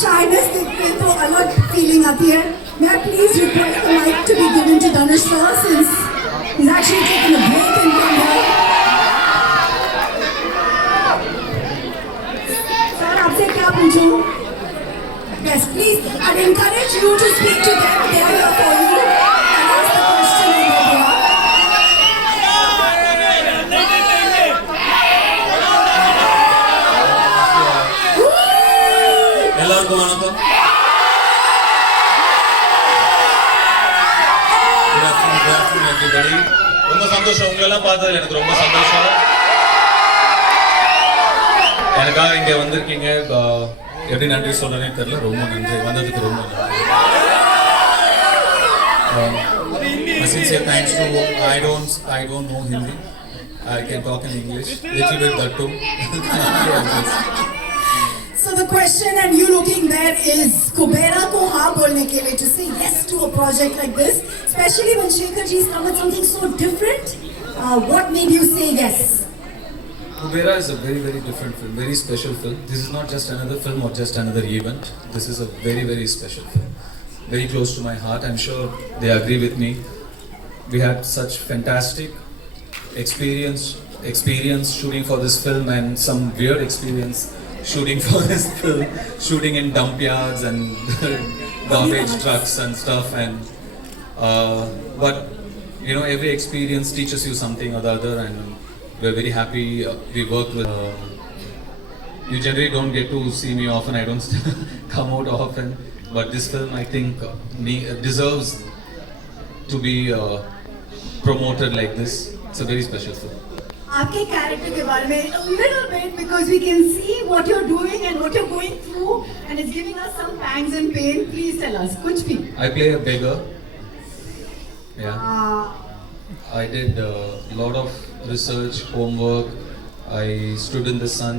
shyness देखते तो अलग feeling आती है. May I please request the mic to be given to Dhanush sir since he's actually taken a break and come here. Sir, आपसे क्या पूछूं? Yes, please. I'd encourage you to speak to them. They are here for you. And ask the question on their behalf. எல்லாருக்கும் வணக்கம். Good afternoon everybody. ரொம்ப சந்தோஷம் உங்களெல்லாம் பார்த்ததுல எனக்கு ரொம்ப சந்தோஷம். எனக்காக இங்க வந்திருக்கீங்க. எப்படி நன்றி சொல்றேனே தெரியல. ரொம்ப நன்றி வந்ததுக்கு ரொம்ப நன்றி. I sincere thanks to I don't know Hindi. I can talk in English little bit that too. So the question and you looking there is Kubera ko haan bolne ke liye to say yes to a project like this, especially when Shekhar ji has come with something so different. What made you say yes? Kubera is a very, very different film, very special film. This is not just another film or just another event. This is a very, very special film. Very close to my heart. I'm sure they agree with me. We had such fantastic experience shooting for this film and some weird experience shooting for this film, shooting in dump yards and garbage trucks and stuff. And but you know, every experience teaches you something or the other, and we're very happy we worked with. You generally don't get to see me often. I don't come out often, but this film I think deserves to be promoted like this. It's a very special film. आपके character के बारे में a little bit because we can see what you're doing and what you're going through and it's giving us some pangs and pain. Please tell us. कुछ भी. I play a beggar. Yeah. I did a lot of research, homework. I stood in the sun.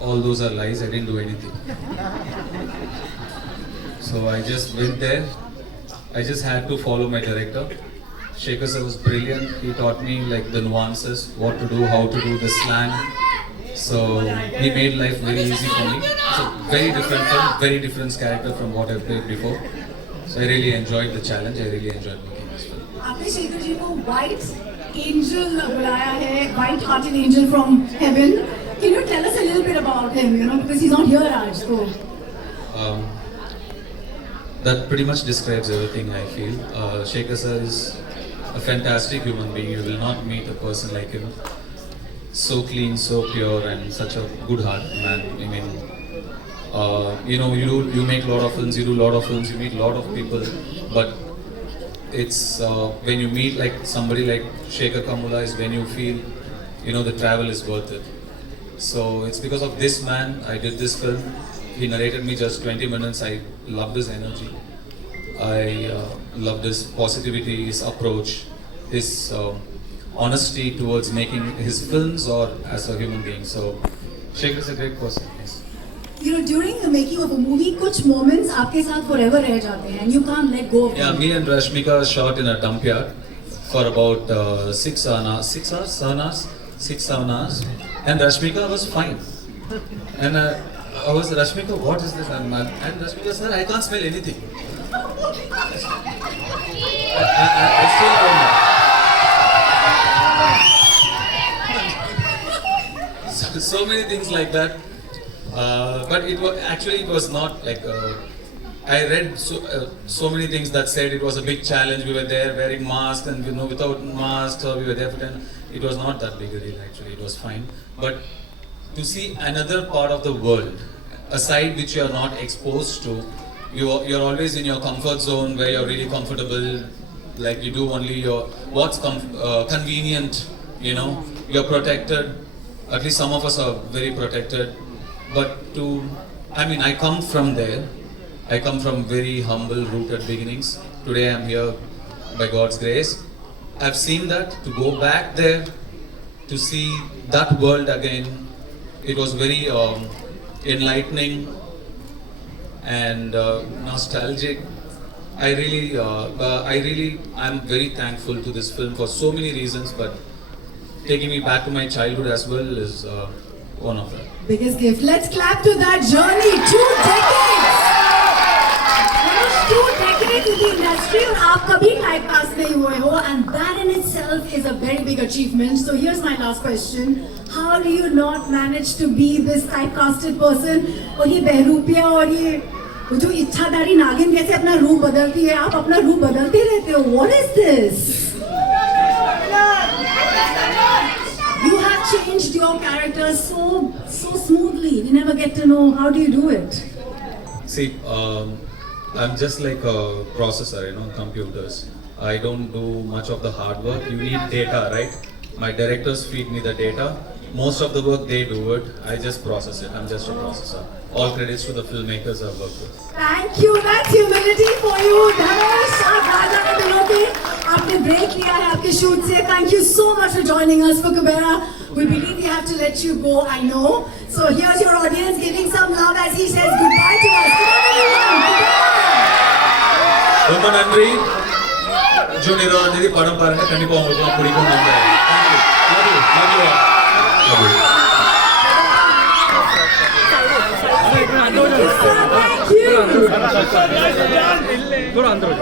All those are lies. I didn't do anything. So I just went there. I just had to follow my director. Shekhar sir was brilliant. He taught me like the nuances, what to do, how to do the slang. So he made life very easy for me. It's a very different film, very different character from what I've played before. So I really enjoyed the challenge. I really enjoyed making this film. आपने शेखर जी को white angel बुलाया है, white hearted angel from heaven. Can you tell us a little bit about him? You know, because he's not here, Raj. So. That pretty much describes everything I feel. Shekhar sir is a fantastic human being. You will not meet a person like him. So clean, so pure, and such a good heart man. I mean, you know, you make a lot of films, you do a lot of films, you meet a lot of people, but it's when you meet like somebody like Shekhar Kamula is when you feel, you know, the travel is worth it. So it's because of this man I did this film. He narrated me just 20 minutes. I loved his energy. I loved his positivity, his approach, his honesty towards making his films or as a human being. So Shekhar is a great person. Yes. You know, during the making of a movie, कुछ moments आपके साथ forever रह जाते हैं, and you can't let go of them. Yeah, me and Rashmika shot in a dump yard for about 6 hours, and Rashmika was fine. And I was Rashmika, what is this? And Rashmika said, I can't smell anything. I still don't know. So many things like that. But it was not like. I read so many things that said it was a big challenge. We were there wearing masks, and you know, without masks, or we were there for 10. It was not that big a deal actually. It was fine. But to see another part of the world, a side which you are not exposed to, you're always in your comfort zone where you're really comfortable, like you do only what's convenient, you know, you're protected. At least some of us are very protected. But I come from there. I come from very humble, rooted beginnings. Today I'm here by God's grace. I've seen that. To go back there, to see that world again, it was very enlightening and nostalgic. I'm very thankful to this film for so many reasons, but taking me back to my childhood as well is one of them. Biggest gift. Let's clap to that journey. 2 decades. Manoj, 2 decades in the industry और आप कभी typecast नहीं हुए हो, and that in itself is a very big achievement. So here's my last question. How do you not manage to be this typecasted person? और ये बहरूपिया और ये वो जो इच्छाधारी नागिन कैसे अपना रूप बदलती है, आप अपना रूप बदलते रहते हो. What is this? You have changed your character so smoothly. We never get to know how do you do it. See, I'm just like a processor, computers. I don't do much of the hard work. You need data, right? My directors feed me the data. Most of the work they do it. I just process it. I'm just a processor. All credits to the filmmakers I've worked with. Thank you. That's humility for you. Dhanush, आप राजा ने दिनों के आपने break लिया है आपके shoot से. Thank you so much for joining us for Kubera. We believe we have to let you go. I know. So here's your audience giving some love as he says goodbye to us. Come on, everyone. ரொம்ப நன்றி. June 20ஆம் தேதி படம் பாருங்க. கண்டிப்பா உங்களுக்கு பிடிக்கும் நம்புறேன். Thank you. Love you. Love you. Thank you. थोड़ा अंदर हो जाओ.